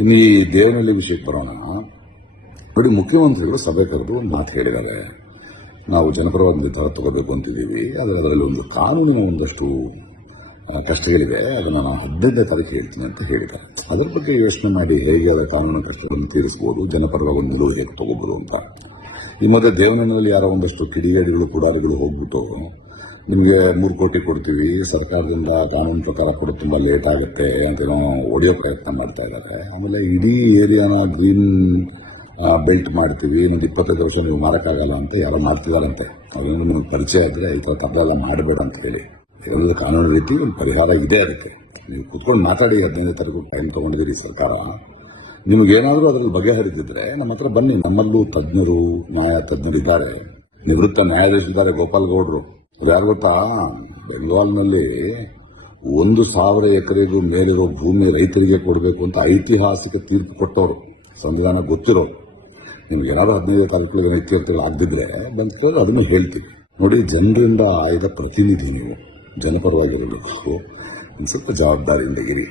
ಇನ್ನು ಈ ದೇವನಹಳ್ಳಿ ವಿಷಯಕ್ಕೆ ಬರೋಣ. ನೋಡಿ, ಮುಖ್ಯಮಂತ್ರಿಗಳು ಸಭೆ ಕರೆದು ಒಂದು ಮಾತು ಹೇಳಿದ್ದಾರೆ. ನಾವು ಜನಪರವಾದ ನಿರ್ಧಾರ ತಗೋಬೇಕು ಅಂತಿದ್ದೀವಿ, ಆದರೆ ಅದರಲ್ಲಿ ಒಂದು ಕಾನೂನಿನ ಒಂದಷ್ಟು ಕಷ್ಟಗಳಿವೆ, ಅದನ್ನು ನಾನು 15ನೇ ತಾರೀಕು ಹೇಳ್ತೀನಿ ಅಂತ ಹೇಳಿದ್ದಾರೆ. ಅದರ ಬಗ್ಗೆ ಯೋಚನೆ ಮಾಡಿ ಹೇಗೆ ಅದರ ಕಾನೂನಿನ ಕಷ್ಟಗಳನ್ನು ತೀರಿಸಬಹುದು, ಜನಪರವಾಗಿ ಒಂದು ನಿಲುವು ಹೇಗೆ ತಗೋಬಹುದು ಅಂತ. ಈ ಮಧ್ಯೆ ದೇವನಹಳ್ಳಿಯಲ್ಲಿ ಯಾರೋ ಒಂದಷ್ಟು ಕಿಡಿಗೇಡಿಗಳು ಪುಡಾರಿಗಳು ಹೋಗ್ಬಿಟ್ಟು ನಿಮಗೆ 3 ಕೋಟಿ ಕೊಡ್ತೀವಿ, ಸರ್ಕಾರದಿಂದ ಕಾನೂನು ಪ್ರಕಾರ ಕೊಡೋದು ತುಂಬಾ ಲೇಟ್ ಆಗುತ್ತೆ ಅಂತ ಹೊಡೆಯೋ ಪ್ರಯತ್ನ ಮಾಡ್ತಾ ಇದ್ದಾರೆ. ಆಮೇಲೆ ಇಡೀ ಏರಿಯಾನ ಗ್ರೀನ್ ಬೆಲ್ಟ್ ಮಾಡ್ತೀವಿ, ಇನ್ನೊಂದು 25 ವರ್ಷ ನೀವು ಮಾರಕ್ಕಾಗಲ್ಲ ಅಂತ ಯಾರೋ ಮಾಡ್ತಿದಾರಂತೆ. ಅದೇನು ನಿಮಗೆ ಪರಿಚಯ ಇದ್ರೆ ಈ ಥರ ತಪ್ಪೆಲ್ಲ ಮಾಡಬೇಡ ಅಂತ ಹೇಳಿ. ಎಲ್ಲ ಕಾನೂನು ರೀತಿ ಒಂದು ಪರಿಹಾರ ಇದೆ. ಅದಕ್ಕೆ ನೀವು ಕುತ್ಕೊಂಡು ಮಾತಾಡಿ. 15ನೇ ತಾರೀಕು ಟೈಮ್ ತಗೊಂಡಿದ್ದೀರಿ ಸರ್ಕಾರ. ನಿಮಗೇನಾದರೂ ಅದರಲ್ಲಿ ಬಗೆಹರಿದಿದ್ರೆ ನಮ್ಮ ಹತ್ರ ಬನ್ನಿ. ನಮ್ಮಲ್ಲೂ ತಜ್ಞರು, ನ್ಯಾಯ ತಜ್ಞರು ಇದ್ದಾರೆ. ನಿವೃತ್ತ ನ್ಯಾಯಾಧೀಶರಿದ್ದಾರೆ, ಗೋಪಾಲ್ ಗೌಡ್ರು. ಅದು ಯಾರು ಗೊತ್ತಾ, ಬೆಂಗಾಲ್ನಲ್ಲಿ 1,000 ಎಕರೆಗೂ ಮೇಲಿರೋ ಭೂಮಿ ರೈತರಿಗೆ ಕೊಡಬೇಕು ಅಂತ ಐತಿಹಾಸಿಕ ತೀರ್ಪು ಕೊಟ್ಟವರು, ಸಂವಿಧಾನ ಗೊತ್ತಿರೋರು. ನಿಮ್ಗೆ ಏನಾದ್ರು 15ನೇ ತಾರೀಕು ಇತ್ಯರ್ಥಗಳು ಆಗದಿದ್ರೆ ಬಂದು ಅದನ್ನು ಹೇಳ್ತೀವಿ. ನೋಡಿ, ಜನರಿಂದ ಆಯ್ದ ಪ್ರತಿನಿಧಿ ನೀವು, ಜನಪರವಾಗಿರಬೇಕು, ಸ್ವಲ್ಪ ಜವಾಬ್ದಾರಿಯಿಂದ ಇರಿ.